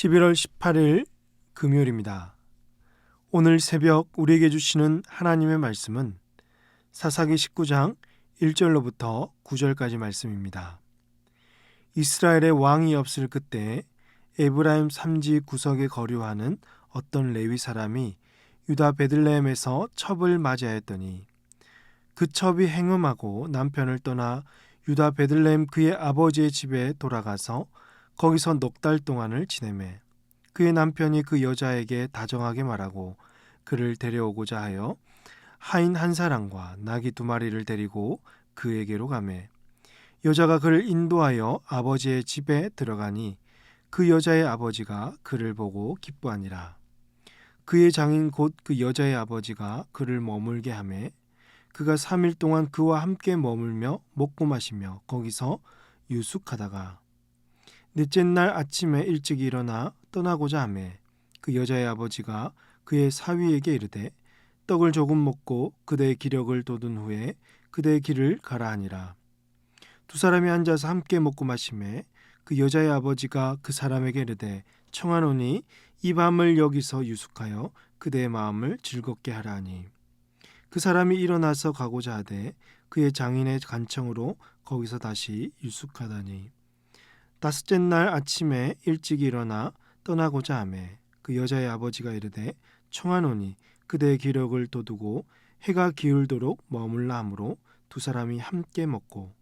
11월 18일 금요일입니다. 오늘 새벽 우리에게 주시는 하나님의 말씀은 사사기 19장 1절로부터 9절까지 말씀입니다. 이스라엘의 왕이 없을 그때 에브라임 산지 구석에 거류하는 어떤 레위 사람이 유다 베들레헴에서 첩을 맞이하였더니 그 첩이 행음하고 남편을 떠나 유다 베들레헴 그의 아버지의 집에 돌아가서 거기서 넉 달 동안을 지내매 그의 남편이 그 여자에게 다정하게 말하고 그를 데려오고자 하여 하인 한 사람과 나귀 2마리를 데리고 그에게로 가매 여자가 그를 인도하여 아버지의 집에 들어가니 그 여자의 아버지가 그를 보고 기뻐하니라. 그의 장인 곧 그 여자의 아버지가 그를 머물게 하매 그가 3일 동안 그와 함께 머물며 먹고 마시며 거기서 유숙하다가 넷째 날 아침에 일찍 일어나 떠나고자 하매 그 여자의 아버지가 그의 사위에게 이르되 떡을 조금 먹고 그대의 기력을 돋운 후에 그대의 길을 가라 하니라. 두 사람이 앉아서 함께 먹고 마시매 그 여자의 아버지가 그 사람에게 이르되 청하노니 이 밤을 여기서 유숙하여 그대의 마음을 즐겁게 하라 하니 그 사람이 일어나서 가고자 하되 그의 장인의 간청으로 거기서 다시 유숙하다니 다섯째 날 아침에 일찍 일어나 떠나고자 하매 그 여자의 아버지가 이르되 청하노니 그대의 기력을 돋우고 해가 기울도록 머물라 하므로 두 사람이 함께 먹고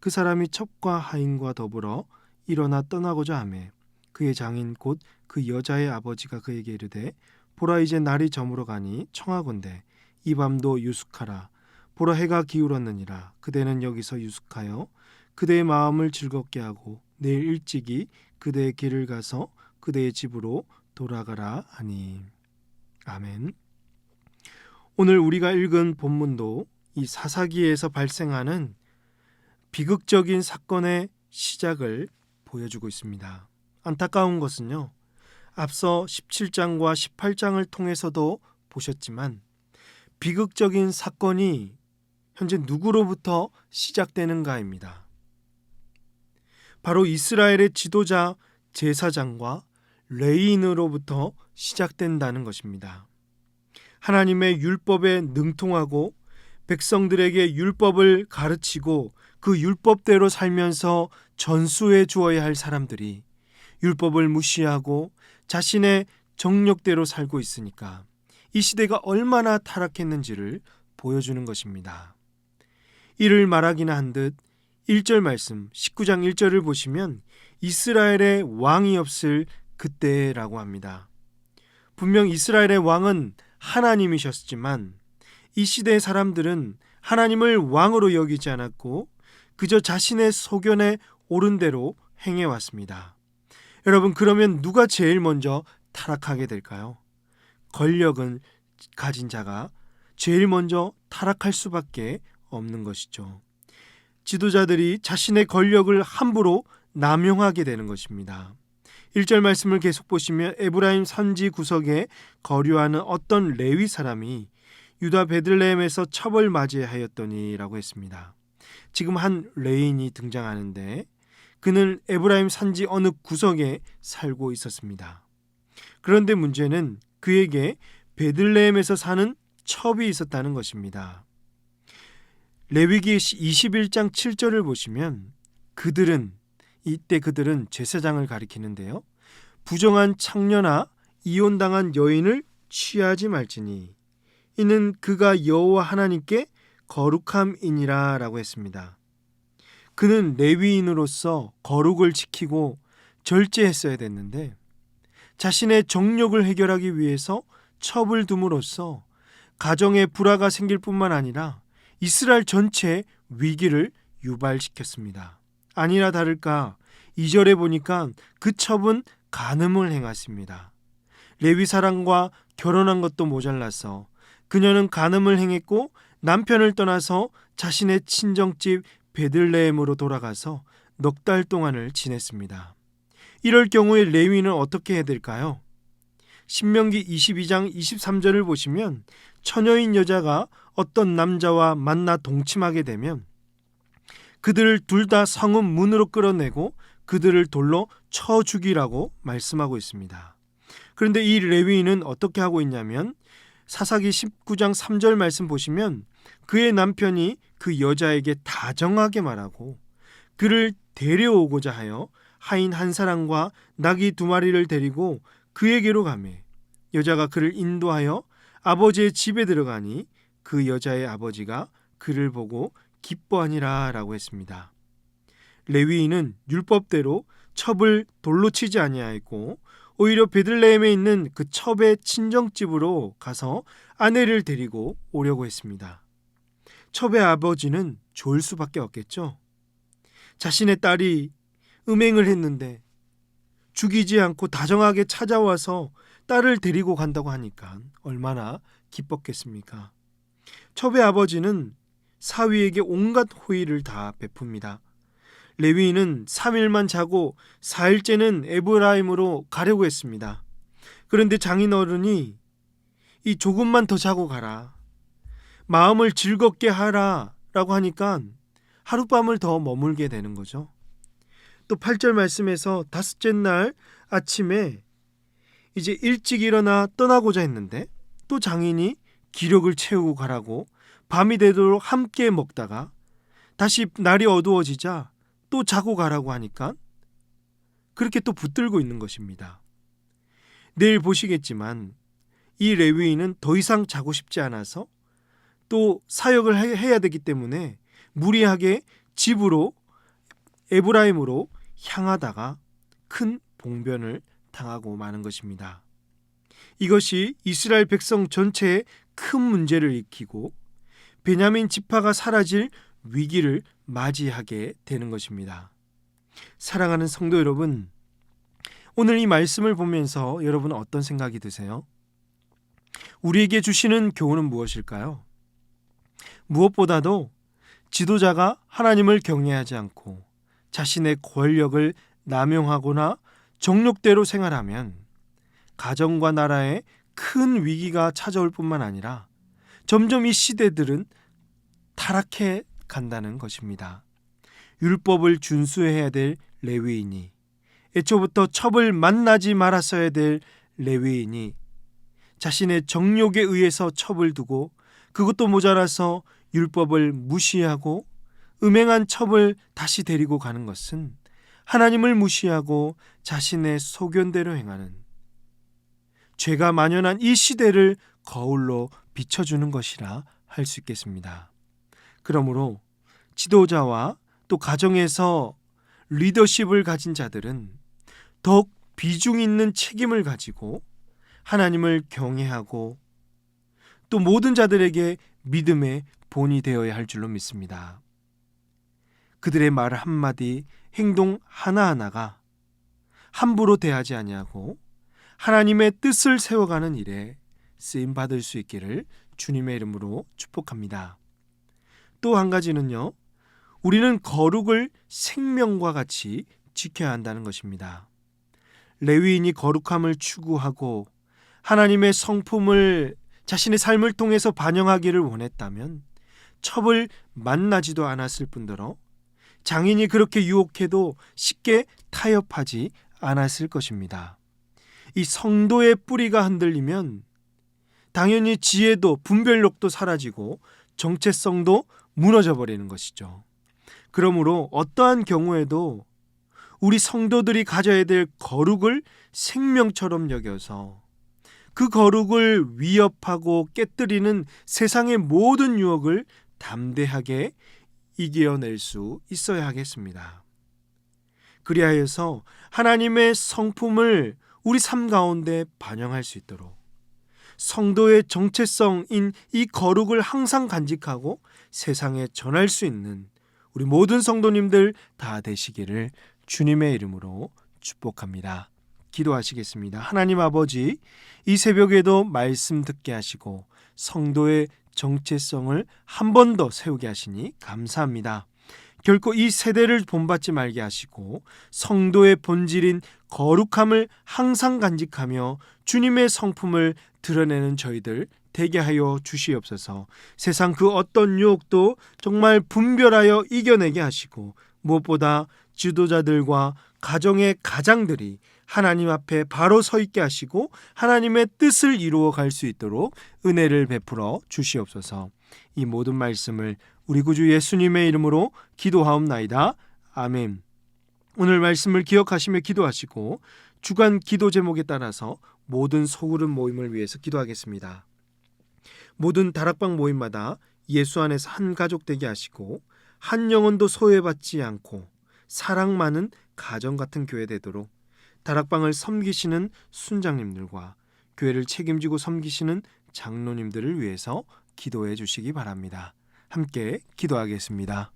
그 사람이 첩과 하인과 더불어 일어나 떠나고자 하매 그의 장인 곧 그 여자의 아버지가 그에게 이르되 보라 이제 날이 저물어 가니 청하건대 이 밤도 유숙하라. 보라 해가 기울었느니라. 그대는 여기서 유숙하여 그대의 마음을 즐겁게 하고 내일 일찍이 그대의 길을 가서 그대의 집으로 돌아가라 하니. 아멘. 오늘 우리가 읽은 본문도 이 사사기에서 발생하는 비극적인 사건의 시작을 보여주고 있습니다. 안타까운 것은요, 앞서 17장과 18장을 통해서도 보셨지만 비극적인 사건이 현재 누구로부터 시작되는가입니다. 바로 이스라엘의 지도자 제사장과 레위인으로부터 시작된다는 것입니다. 하나님의 율법에 능통하고 백성들에게 율법을 가르치고 그 율법대로 살면서 전수해 주어야 할 사람들이 율법을 무시하고 자신의 정욕대로 살고 있으니까 이 시대가 얼마나 타락했는지를 보여주는 것입니다. 이를 말하기나 한 듯 1절 말씀 19장 1절을 보시면 이스라엘의 왕이 없을 그때라고 합니다. 분명 이스라엘의 왕은 하나님이셨지만 이 시대의 사람들은 하나님을 왕으로 여기지 않았고 그저 자신의 소견에 옳은 대로 행해왔습니다. 여러분, 그러면 누가 제일 먼저 타락하게 될까요? 권력은 가진 자가 제일 먼저 타락할 수밖에 없는 것이죠. 지도자들이 자신의 권력을 함부로 남용하게 되는 것입니다. 1절 말씀을 계속 보시면 에브라임 산지 구석에 거류하는 어떤 레위 사람이 유다 베들레헴에서 첩을 맞이하였더니 라고 했습니다. 지금 한 레위인이 등장하는데 그는 에브라임 산지 어느 구석에 살고 있었습니다. 그런데 문제는 그에게 베들레헴에서 사는 첩이 있었다는 것입니다. 레위기 21장 7절을 보시면 이때 그들은 제사장을 가리키는데요. 부정한 창녀나 이혼당한 여인을 취하지 말지니 이는 그가 여호와 하나님께 거룩함이니라 라고 했습니다. 그는 레위인으로서 거룩을 지키고 절제했어야 됐는데 자신의 정욕을 해결하기 위해서 첩을 둠으로써 가정에 불화가 생길 뿐만 아니라 이스라엘 전체에 위기를 유발시켰습니다. 아니나 다를까 2절에 보니까 그 첩은 간음을 행했습니다. 레위 사람과 결혼한 것도 모자라서 그녀는 간음을 행했고 남편을 떠나서 자신의 친정집 베들레헴으로 돌아가서 넉 달 동안을 지냈습니다. 이럴 경우에 레위는 어떻게 해야 될까요? 신명기 22장 23절을 보시면 처녀인 여자가 어떤 남자와 만나 동침하게 되면 그들을 둘 다 성읍 문으로 끌어내고 그들을 돌로 쳐 죽이라고 말씀하고 있습니다. 그런데 이 레위인은 어떻게 하고 있냐면 사사기 19장 3절 말씀 보시면 그의 남편이 그 여자에게 다정하게 말하고 그를 데려오고자 하여 하인 한 사람과 나귀 2마리를 데리고 그에게로 가매 여자가 그를 인도하여 아버지의 집에 들어가니 그 여자의 아버지가 그를 보고 기뻐하니라 라고 했습니다. 레위인은 율법대로 첩을 돌로 치지 아니하였고 오히려 베들레헴에 있는 그 첩의 친정집으로 가서 아내를 데리고 오려고 했습니다. 첩의 아버지는 좋을 수밖에 없겠죠. 자신의 딸이 음행을 했는데 죽이지 않고 다정하게 찾아와서 딸을 데리고 간다고 하니까 얼마나 기뻤겠습니까? 첩의 아버지는 사위에게 온갖 호의를 다 베풉니다. 레위인은 3일만 자고 4일째는 에브라임으로 가려고 했습니다. 그런데 장인어른이 이 조금만 더 자고 가라, 마음을 즐겁게 하라 라고 하니까 하룻밤을 더 머물게 되는 거죠. 또 8절 말씀에서 5째 날 아침에 이제 일찍 일어나 떠나고자 했는데 또 장인이 기력을 채우고 가라고 밤이 되도록 함께 먹다가 다시 날이 어두워지자 또 자고 가라고 하니까 그렇게 또 붙들고 있는 것입니다. 내일 보시겠지만 이 레위인은 더 이상 자고 싶지 않아서 또 사역을 해야 되기 때문에 무리하게 집으로 에브라임으로 향하다가 큰 봉변을 당하고 마는 것입니다. 이것이 이스라엘 백성 전체에 큰 문제를 일으키고 베냐민 지파가 사라질 위기를 맞이하게 되는 것입니다. 사랑하는 성도 여러분, 오늘 이 말씀을 보면서 여러분은 어떤 생각이 드세요? 우리에게 주시는 교훈은 무엇일까요? 무엇보다도 지도자가 하나님을 경외하지 않고 자신의 권력을 남용하거나 정욕대로 생활하면 가정과 나라에 큰 위기가 찾아올 뿐만 아니라 점점 이 시대들은 타락해 간다는 것입니다. 율법을 준수해야 될 레위인이, 애초부터 첩을 만나지 말았어야 될 레위인이 자신의 정욕에 의해서 첩을 두고 그것도 모자라서 율법을 무시하고 음행한 첩을 다시 데리고 가는 것은 하나님을 무시하고 자신의 소견대로 행하는, 죄가 만연한 이 시대를 거울로 비춰주는 것이라 할 수 있겠습니다. 그러므로 지도자와 또 가정에서 리더십을 가진 자들은 더욱 비중 있는 책임을 가지고 하나님을 경외하고 또 모든 자들에게 믿음의 본이 되어야 할 줄로 믿습니다. 그들의 말 한마디, 행동 하나하나가 함부로 대하지 아니하고 하나님의 뜻을 세워가는 일에 쓰임 받을 수 있기를 주님의 이름으로 축복합니다. 또 한 가지는요, 우리는 거룩을 생명과 같이 지켜야 한다는 것입니다. 레위인이 거룩함을 추구하고 하나님의 성품을 자신의 삶을 통해서 반영하기를 원했다면 첩을 만나지도 않았을 뿐더러 장인이 그렇게 유혹해도 쉽게 타협하지 않았을 것입니다. 이 성도의 뿌리가 흔들리면 당연히 지혜도 분별력도 사라지고 정체성도 무너져 버리는 것이죠. 그러므로 어떠한 경우에도 우리 성도들이 가져야 될 거룩을 생명처럼 여겨서 그 거룩을 위협하고 깨뜨리는 세상의 모든 유혹을 담대하게 이겨낼 수 있어야 하겠습니다. 그리하여서 하나님의 성품을 우리 삶 가운데 반영할 수 있도록 성도의 정체성인 이 거룩을 항상 간직하고 세상에 전할 수 있는 우리 모든 성도님들 다 되시기를 주님의 이름으로 축복합니다. 기도하시겠습니다. 하나님 아버지, 이 새벽에도 말씀 듣게 하시고 성도의 정체성을 한 번 더 세우게 하시니 감사합니다. 결코 이 세대를 본받지 말게 하시고 성도의 본질인 거룩함을 항상 간직하며 주님의 성품을 드러내는 저희들 되게 하여 주시옵소서. 세상 그 어떤 유혹도 정말 분별하여 이겨내게 하시고 무엇보다 지도자들과 가정의 가장들이 하나님 앞에 바로 서 있게 하시고 하나님의 뜻을 이루어 갈 수 있도록 은혜를 베풀어 주시옵소서. 이 모든 말씀을 우리 구주 예수님의 이름으로 기도하옵나이다. 아멘. 오늘 말씀을 기억하시며 기도하시고 주간 기도 제목에 따라서 모든 소그룹 모임을 위해서 기도하겠습니다. 모든 다락방 모임마다 예수 안에서 한 가족 되게 하시고 한 영혼도 소외받지 않고 사랑 많은 가정 같은 교회 되도록 다락방을 섬기시는 순장님들과 교회를 책임지고 섬기시는 장로님들을 위해서 기도해 주시기 바랍니다. 함께 기도하겠습니다.